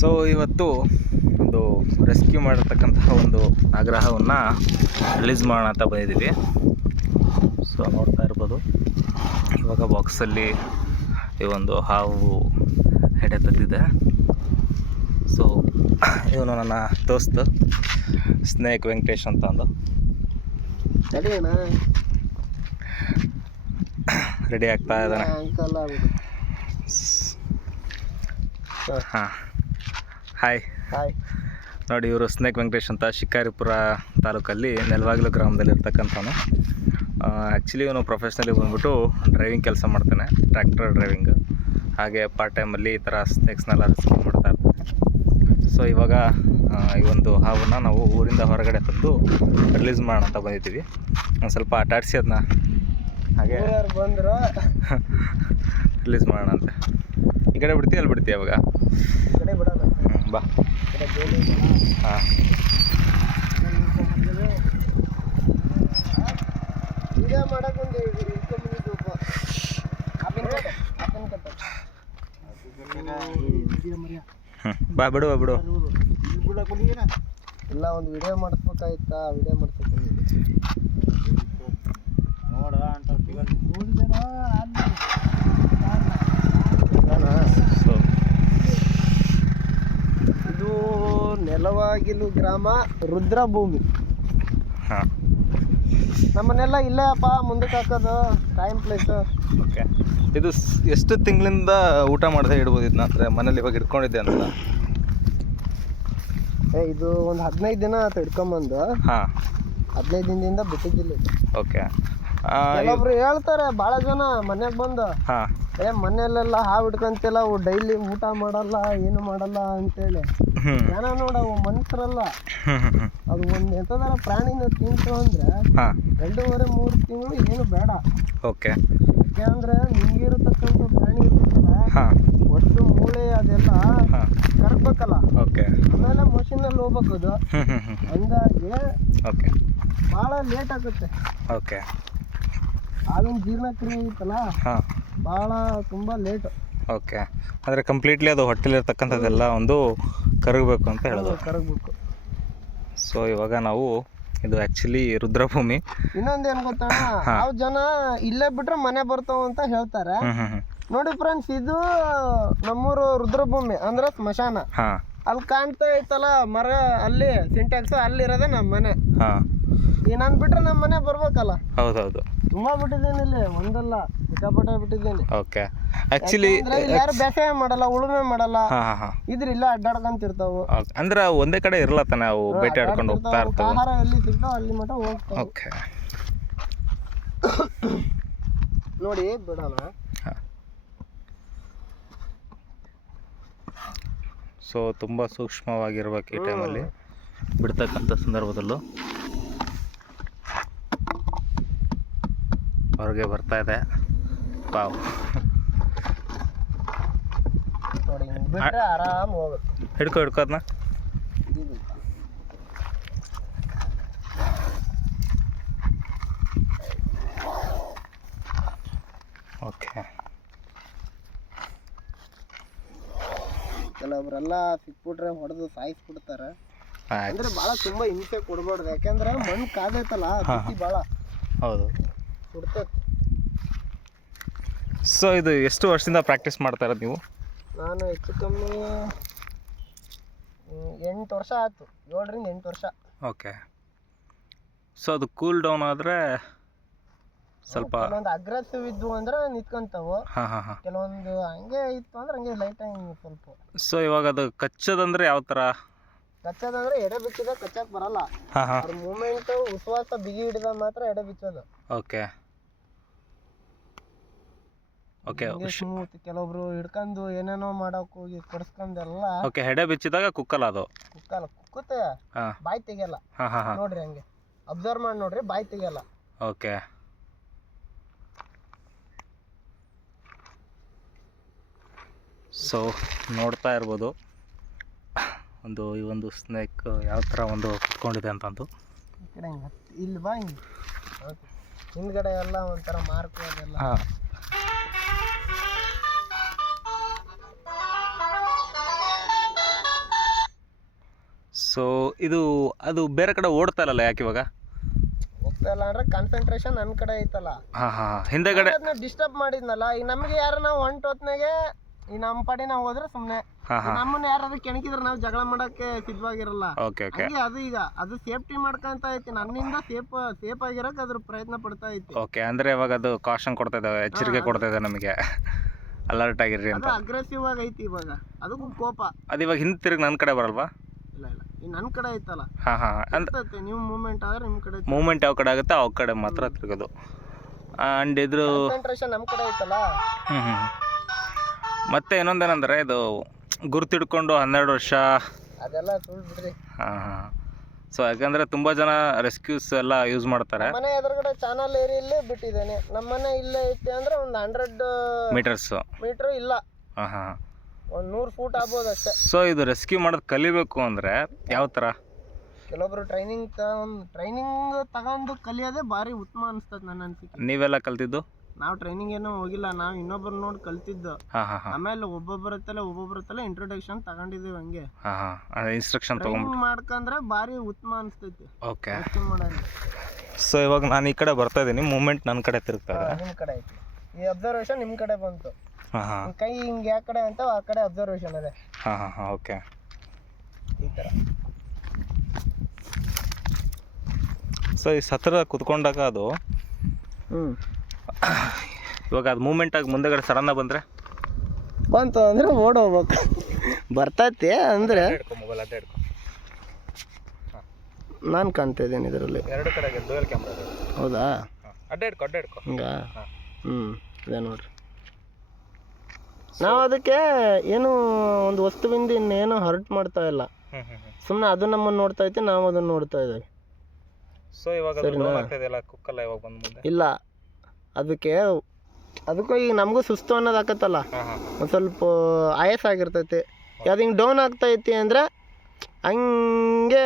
So ಇವತ್ತು ಒಂದು rescue ಮಾಡಿರ್ತಕ್ಕಂತಹ ಒಂದು ಆಗ್ರಹವನ್ನು ರಿಲೀಸ್ ಮಾಡೋಣ ಅಂತ ಬಂದಿದ್ದೀವಿ. ಸೊ ನೋಡ್ತಾ ಇರ್ಬೋದು, ಇವಾಗ ಬಾಕ್ಸಲ್ಲಿ ಈ ಒಂದು ಹಾವು ಹೆಡೆ ತೆಗೆದಿದೆ. ಸೊ ಇವನು ನನ್ನ ದೋಸ್ತ್ ಸ್ನೇಕ್ ವೆಂಕಟೇಶ್ ಅಂತ ಅಂದು ರೆಡಿ ಆಗ್ತಾ ಇದ್ದಾನೆ. ಹಾಂ, ಹಾಯ್ ನೋಡಿ, ಇವರು ಸ್ನೇಕ್ ವೆಂಕಟೇಶ್ ಅಂತ ಶಿಕಾರಿಪುರ ತಾಲೂಕಲ್ಲಿ ನೆಲವಾಗ್ಲು ಗ್ರಾಮದಲ್ಲಿ ಇರ್ತಕ್ಕಂಥವನು. ಆ್ಯಕ್ಚುಲಿ ಇವನು ಪ್ರೊಫೆಷ್ನಲಿ ಬಂದ್ಬಿಟ್ಟು ಡ್ರೈವಿಂಗ್ ಕೆಲಸ ಮಾಡ್ತಾನೆ, ಟ್ರ್ಯಾಕ್ಟರ್ ಡ್ರೈವಿಂಗ್. ಹಾಗೆ ಪಾರ್ಟ್ ಟೈಮಲ್ಲಿ ಈ ಥರ ಸ್ನೇಕ್ಸ್ನೆಲ್ಲ ರೆಸ್ಕ್ಯೂ ಮಾಡ್ತಾ ಇರ್ತಾನೆ. ಸೊ ಇವಾಗ ಈ ಒಂದು ಹಾವನ್ನು ನಾವು ಊರಿಂದ ಹೊರಗಡೆ ತಂದು ರಿಲೀಸ್ ಮಾಡೋಣ ಅಂತ ಬಂದಿದ್ದೀವಿ. ಒಂದು ಸ್ವಲ್ಪ ಆಟಾಡಿಸಿ ಅದನ್ನ ಹಾಗೆ ಬಂದರು ರಿಲೀಸ್ ಮಾಡೋಣ ಅಂತ. ಈ ಕಡೆ ಬಿಡ್ತೀಯ ಅಲ್ಲಿ ಬಿಡ್ತೀಯ? ಅವಾಗ ಬಾ. ಹಾಂ, ಬಾ ಬಿಡುವ ಇಲ್ಲ, ಒಂದು ವಿಡಿಯೋ ಮಾಡಿಸ್ಬೇಕಾಯ್ತಾ? ವಿಡಿಯೋ ಮಾಡಿಸ್ಬೇಕು. ಇದು ನೆಲವಾಗಿಲು ಗ್ರಾಮ, ರುದ್ರಭೂಮಿ. ಹಾಂ, ನಮ್ಮನ್ನೆಲ್ಲ ಇಲ್ಲೇ ಅಪ್ಪ ಮುಂದಕ್ಕೆ ಹಾಕೋದು ಟೈಮ್ ಪ್ಲೇಸ್. ಓಕೆ. ಇದು ಎಷ್ಟು ತಿಂಗಳಿಂದ ಊಟ ಮಾಡದೆ ಇಡ್ಬೋದು ಇದನ್ನ? ಅಂದರೆ ಮನೇಲಿ ಇವಾಗ ಇಟ್ಕೊಂಡಿದ್ದೆ ಅಂತ. ಇದು ಒಂದು 15 ದಿನ ಆಯ್ತು ಹಿಡ್ಕೊಂಬಂದು. ಹಾಂ, 15 ದಿನದಿಂದ ಬಿಟ್ಟಿದ್ದಿಲ್ಲ. ಓಕೆ. ಕೆಲವೊಬ್ರು ಹೇಳ್ತಾರೆ, ಭಾಳ ಜನ ಮನೆಗೆ ಬಂದು, ಹಾಂ, ಮನೆಯಲ್ಲೆಲ್ಲ ಹಾವು ಹಿಡ್ಕೊಂತಿಲ್ಲ, ಅವು ಡೈಲಿ ಊಟ ಮಾಡಲ್ಲ, ಏನು ಮಾಡಲ್ಲ ಅಂತೇಳಿ. ಜನ ನೋಡವು ಮನುಷ್ಯರಲ್ಲ, ಅದು ಒಂದು ಎಂಥದಾರ ಪ್ರಾಣಿನ ತಿಂತು ಅಂದರೆ 2.5-3 ತಿಂಗಳು ಏನು ಬೇಡ. ಓಕೆ. ಯಾಕೆಂದ್ರೆ ನಿಂಗಿರತಕ್ಕಂಥ ಪ್ರಾಣಿ ಇರ್ತದಲ್ಲ, ಒಟ್ಟು ಮೂಳೆ ಅದೆಲ್ಲ ಕರಗ್ಬೇಕಲ್ಲ. ಓಕೆ. ಆಮೇಲೆ ಮಷೀನಲ್ಲಿ ಹೋಗ್ಬೇಕದು. ಹಂಗಾಗಿ ಓಕೆ, ಭಾಳ ಲೇಟ್ ಆಗುತ್ತೆ. ಓಕೆ. ಆಗಿನ ಜೀರ್ಣಕ್ರಿಯೆ ಇತ್ತಲ್ಲ, ಭಾಳ ತುಂಬ ಲೇಟು. ಓಕೆ. ಅಂದರೆ ಕಂಪ್ಲೀಟ್ಲಿ ಅದು ಹೊಟ್ಟೆಲಿರ್ತಕ್ಕಂಥದ್ದೆಲ್ಲ ಒಂದು ಕರಗಬೇಕು ಅಂತ ಹೇಳೋದು. ಕರಗಬೇಕು. ಸೊ ಇವಾಗ ನಾವು ಇದು ಆ್ಯಕ್ಚುಲಿ ರುದ್ರಭೂಮಿ. ಇನ್ನೊಂದೇನು ಗೊತ್ತಾ, ಯಾವ ಜನ ಇಲ್ಲೇ ಬಿಟ್ರೆ ಮನೆ ಬರ್ತಾವ ಅಂತ ಹೇಳ್ತಾರೆ. ನೋಡಿ ಫ್ರೆಂಡ್ಸ್, ಇದು ನಮ್ಮೂರು ರುದ್ರಭೂಮಿ ಅಂದ್ರೆ ಸ್ಮಶಾನ. ಅಲ್ಲಿ ಕಾಣ್ತಾ ಐತಲ್ಲ ಮರ, ಅಲ್ಲಿ ಸಿಂಟ್ಯಾಕ್ಸ್, ಅಲ್ಲಿರೋದೇ ನಮ್ಮ ಮನೆ. ಈಗ ನಾನು ಬಿಟ್ರೆ ನಮ್ಮ ಮನೆ ಬರ್ಬೇಕಲ್ಲ. ಹೌದೌದು, ತುಂಬಾ ಬಿಟ್ಟಿದ್ದೀನಿ ಇಲ್ಲಿ, ಒಂದಲ್ಲ ಸಿಕ್ಕಾಪಟ್ಟೆ ಬಿಟ್ಟಿದ್ದೀನಿ. ಓಕೆ. ಆ್ಯಕ್ಚುಲಿ ಯಾರು ಬೇಸಾಯ ಮಾಡಲ್ಲ, ಉಳುಮೆ ಮಾಡಲ್ಲ, ಇದ್ರ ಇಲ್ಲ ಅಡ್ಡಾಡ್ಕೊಂತಿರ್ತಾವು. ಅಂದ್ರೆ ಒಂದೇ ಕಡೆ ಇರಲ್ಲ ತಾನೆ, ಅವು ಬೇಟೆ ಆಡ್ಕೊಂಡು ಹೋಗ್ತಾ ಇರ್ತಾವೆ. ಆಹಾರ ಎಲ್ಲಿ ಸಿಗ್ತಾವ ಅಲ್ಲಿ ಮಟ್ಟ ಹೋಗ್ತಾವೆ. ಓಕೆ. ನೋಡಿ ಬಿಡೋಣ. ಸೊ ತುಂಬ ಸೂಕ್ಷ್ಮವಾಗಿರ್ಬೇಕು ಈ ಟೈಮಲ್ಲಿ ಬಿಡ್ತಕ್ಕಂಥ ಸಂದರ್ಭದಲ್ಲೂ. ಹೊರಗೆ ಬರ್ತಾ ಇದೆ ಪಾವು. ನೋಡಿ ಬಿಟ್ರೆ ಆರಾಮ್ ಹೋಗುತ್ತೆ. ಹಿಡ್ಕೊ ಅದನ್ನ. ಓಕೆ. ಕೆಲವೊಬ್ರೆಲ್ಲ ಸಿಕ್ಬಿಟ್ರೆ ಹೊಡೆದು ಸಾಯಿಸ್ಬಿಡ್ತಾರೆ. ಅಂದ್ರೆ ಭಾಳ ತುಂಬಾ ಹಿಂಸೆ ಕೊಡ್ಬಾರ್ದು, ಯಾಕೆಂದ್ರೆ ಮಣ್ಣು ಕಾದೈತಲ್ಲ, ಭಾಳ. ಹೌದು, ಕೊಡ್ತೈತೆ. ಸೊ ಇದು ಎಷ್ಟು ವರ್ಷದಿಂದ ಪ್ರಾಕ್ಟೀಸ್ ಮಾಡ್ತಾ ಇರೋದು ನೀವು? ನಾನು ಹೆಚ್ಚು ಕಮ್ಮಿ 8 ವರ್ಷ ಆಯ್ತು, 7ರಿಂದ 8 ವರ್ಷ. ಓಕೆ. ಸೊ ಅದು ಕೂಲ್ ಡೌನ್ ಆದರೆ ಸ್ವಲ್ಪ ಕೆಲವೊಂದು ಅಗ್ರೆಸಿವ್ ಇದ್ವು ಅಂದ್ರೆ ನಿಂತ್ಕೊಂತಾವು. ಕೆಲವೊಂದು ಹಂಗೆ ಇತ್ತು ಅಂದ್ರೆ ಹಂಗೆ ಲೈಟ್ ಆಗಿ ಸ್ವಲ್ಪ. ಸೊ ಇವಾಗ ಅದು ಕಚ್ಚೋದಂದ್ರೆ ಯಾವ ಥರ? ಕಚ್ಚೋದಂದ್ರೆ ಎಡೆ ಬಿಚ್ಚಿದ ಕಚ್ಚಕ್ಕೆ ಬರಲ್ಲ. ಅದ್ರ ಮೂಮೆಂಟ್ ಉಸ್ವಾಸ ಬಿಗಿ ಹಿಡಿದ ಮಾತ್ರ ಎಡೆ ಬಿಚ್ಚೋದು. ಓಕೆ. ಓಕೆ. ಕೆಲವೊಬ್ರು ಹಿಡ್ಕೊಂಡು ಏನೇನೋ ಮಾಡಕ್ ಹೋಗಿ ಕೊಡ್ಸ್ಕೊಂಡೆಲ್ಲ. ಓಕೆ. ಹೆಡೆ ಬಿಚ್ಚಿದಾಗ ಕುಕ್ಕಲ್ಲ ಅದು? ಕುಕ್ಕಲ್ಲ, ಕುಕ್ಕುತ್ತೆ, ಬಾಯಿ ತೆಗಿಯಲ್ಲ. ನೋಡ್ರಿ ಹಂಗೆ ಅಬ್ಸರ್ವ್ ಮಾಡಿ ನೋಡ್ರಿ, ಬಾಯಿ ತೆಗಿಯಲ್ಲ. ಓಕೆ. ಸೊ ನೋಡ್ತಾ ಇರ್ಬೋದು ಈ ಒಂದು ಸ್ನೇಕ್ ಯಾವ ಥರ ಒಂದು ಕುತ್ಕೊಂಡಿದೆ ಅಂತಂದು. ಈ ಕಡೆ ಹಿಂಗೆ ಇಲ್ಲಿ ಬಾ, ಹಿಂಗೆ ಹಿಂದ್ಗಡೆ ಎಲ್ಲ ಒಂಥರ ಮಾರ್ಕ್ ಅದೆಲ್ಲ. ಸೊ ಇದು ಅದು ಬೇರೆ ಕಡೆ ಓಡ್ತಾ ಇಲ್ಲಲ್ಲ ಯಾಕೆ ಇವಾಗ? ಹೋಗ್ತಾ ಇಲ್ಲ ಅಂದ್ರೆ ಕಾನ್ಸಂಟ್ರೇಷನ್ ನನ್ನ ಕಡೆ ಐತಲ್ಲ. ಹಾಂ ಹಾಂ ಹಿಂದೆಗಡೆ ಅದನ್ನ ಡಿಸ್ಟರ್ಬ್ ಮಾಡಿದ್ನಲ್ಲ. ಈಗ ನಮಗೆ ಯಾರು ನಾವು ಹೊಂಟೋತ್ನಾಗೆ ಈ ನಮ್ಮ ಪಾಡಿ ನಾವು ಹೋದ್ರೆ ಸುಮ್ಮನೆ ಹಾಂ ಹಾಂ ನಮ್ಮನ್ನ ಯಾರಾದ್ರೂ ಕೆಣಕಿದ್ರೆ ನಾವು ಜಗಳ ಮಾಡಕ್ಕೆ ಸಿದ್ಧವಾಗಿರಲ್ಲ. ಓಕೆ ಓಕೆ ಹಂಗೆ ಅದು ಈಗ ಅದು ಸೇಫ್ಟಿ ಮಾಡ್ಕೊಂತ ಐತಿ. ನನ್ನಿಂದ ಸೇಫ್ ಆಗಿರಕ್ಕೆ ಅದ್ರ ಪ್ರಯತ್ನ ಪಡ್ತಾ ಐತಿ. ಓಕೆ ಅಂದರೆ ಇವಾಗ ಅದು ಕಾಷನ್ ಕೊಡ್ತಾ ಇದ್ದಾವೆ, ಎಚ್ಚರಿಕೆ ಕೊಡ್ತಾ ಇದೆ ನಮಗೆ, ಅಲರ್ಟ್ ಆಗಿರ್ರಿ ಅಂತ. ಅದು ಅಗ್ರೆಸಿವ್ ಆಗಿ ಐತಿ ಇವಾಗ. ಅದಕ್ಕೂ ಕೋಪ. ಅದು ಇವಾಗ ಹಿಂದೆ ತಿರುಗಿ ನನ್ನ ಕಡೆ ಬರಲ್ವಾ? ಇಲ್ಲ ಇಲ್ಲ, ಈ ನನ್ನ ಕಡೆ ಐತಲ್ಲ. ಹಾಂ ಹಾಂ ಅಂದ್ರೆ ನೀವು ಮೂವ್ಮೆಂಟ್ ಆದ್ರೆ ನಿಮ್ಮ ಕಡೆ ಮೂವ್ಮೆಂಟ್ ಯಾವ ಕಡೆ ಆಗುತ್ತೆ ಆ ಕಡೆ ಮಾತ್ರ ತಿರುಗೋದು. ಆ್ಯಂಡ್ ಇದ್ರ ಕಾನ್ಸಂಟ್ರೇಷನ್ ನಮ್ಮ ಕಡೆ ಐತಲ್ಲ. ಹ್ಞೂ ಹ್ಞೂ ಮತ್ತು ಇನ್ನೊಂದೇನೆಂದರೆ ಇದು ಗುರುತಿಡ್ಕೊಂಡು 12 ವರ್ಷ ಅದೆಲ್ಲ ಸುಳ್ಳು ಬಿಡ್ರಿ. ಹಾಂ ಹಾಂ ಸೊ ಯಾಕಂದರೆ ತುಂಬ ಜನ ರೆಸ್ಕ್ಯೂಸ್ ಎಲ್ಲ ಯೂಸ್ ಮಾಡ್ತಾರೆ. ಮನೆ ಎದುರುಗಡೆ ಚಾನಲ್ ಏರಿಯಲ್ಲೇ ಬಿಟ್ಟಿದ್ದೇನೆ. ನಮ್ಮ ಮನೆ ಇಲ್ಲೇ ಐತೆ ಅಂದ್ರೆ ಒಂದು 100 ಮೀಟ್ರ್ ಇಲ್ಲ, ಹಾಂ ಹಾಂ ಒಂದು 100 ಫೂಟ್ ಆಗ್ಬೋದು ಅಷ್ಟೇ. ಸೊ ಇದು ರೆಸ್ಕ್ಯೂ ಮಾಡೋದು ಕಲಿಬೇಕು ಅಂದರೆ ಯಾವ ಥರ? ಕೆಲವೊಬ್ರು ಟ್ರೈನಿಂಗ್ ತಗೊಂಡು ಕಲಿಯೋದೇ ಭಾರಿ ಉತ್ತಮ ಅನಿಸ್ತದೆ ನನ್ನ ಅನಿಸಿಕೆ. ನೀವೆಲ್ಲ ಕಲ್ತಿದ್ದು? ನಾವು ಟ್ರೈನಿಂಗ್ ಏನೂ ಹೋಗಿಲ್ಲ, ನಾವು ಇನ್ನೊಬ್ಬರು ನೋಡಿ ಕಲ್ತಿದ್ದು. ಹಾಂ ಹಾಂ ಹಾಂ ಆಮೇಲೆ ಒಬ್ಬೊಬ್ಬರತ್ತಲ್ಲ ಇಂಟ್ರೊಡಕ್ಷನ್ ತಗೊಂಡಿದ್ದೀವಿ. ಹಂಗೆ ಹಾಂ ಹಾಂ ಅದೇ ಇನ್ಸ್ಟ್ರಕ್ಷನ್ ತೊಗೊಂಡು ಮಾಡ್ಕೊಂಡ್ರೆ ಭಾರಿ ಉತ್ತಮ ಅನಿಸ್ತೈತಿ ಓಕೆ. ಮಾಡೋದು. ಸೊ ಇವಾಗ ನಾನು ಈ ಕಡೆ ಬರ್ತಾ ಇದ್ದೀನಿ, ಮೂಮೆಂಟ್ ನನ್ನ ಕಡೆ ತಿರುಗ್ತಾ ಇದೆ. ನಿಮ್ಮ ಕಡೆ ಐತಿ, ಈ ಅಬ್ಸರ್ವೇಷನ್ ನಿಮ್ಮ ಕಡೆ ಬಂತು. ಹಾಂ ಹಾಂ ಕೈ ಹಿಂಗೆ ಯಾವ ಕಡೆ ಅಂತ ಆ ಕಡೆ ಅಬ್ಸರ್ವೇಷನ್ ಅದೇ. ಹಾಂ ಹಾಂ ಹಾಂ ಓಕೆ. ಈ ಥರ ಸೊ ಈ ಹತ್ತಿರ ಕುತ್ಕೊಂಡಾಗ ಅದು ಇವಾಗ ಅದು ಮೂಮೆಂಟ್ ಆಗಿ ಮುಂದೆಗಡೆ ಸಡನ್ನ ಬಂದರೆ ಬಂತು ಅಂದರೆ ಓಡೋಗ್ಬೇಕು. ಬರ್ತೈತಿ ಅಂದರೆ ಮೊಬೈಲ್ ಅಡ್ಡ ಹಿಡ್ಕೊ. ನಾನು ಕಾಣ್ತಾ ಇದ್ದೀನಿ ಇದರಲ್ಲಿ ಎರಡು ಕಡೆಗೆ ಡುಯಲ್ ಕ್ಯಾಮ್ರಾ. ಹೌದಾ? ಅಡ್ಡ ಹಿಡ್ಕೊ. ಹಿಂಗಾ? ಇದೆ ನೋಡ್ರಿ. ನಾವು ಅದಕ್ಕೆ ಏನು ಒಂದು ವಸ್ತುವಿಂದ ಇನ್ನೇನು ಹರ್ಟ್ ಮಾಡ್ತಾ ಇಲ್ಲ, ಸುಮ್ಮನೆ ಅದು ನಮ್ಮನ್ನು ನೋಡ್ತಾ ಐತಿ, ನಾವು ಅದನ್ನು ನೋಡ್ತಾ ಇದ್ದೀವಿ. ಸೊ ಇವಾಗ ಕುಕ್ಕಲ್ಲ ಇವಾಗ ಬಂದು ಮುಂದೆ ಇಲ್ಲ, ಅದಕ್ಕೂ ಈಗ ನಮಗೂ ಸುಸ್ತು ಅನ್ನೋದು ಆಕತ್ತಲ್ಲ, ಒಂದು ಸ್ವಲ್ಪ ಆಯಾಸ ಆಗಿರ್ತೈತಿ. ಯಾವ್ದು ಹಿಂಗೆ ಡೌನ್ ಆಗ್ತೈತಿ ಅಂದರೆ ಹಂಗೆ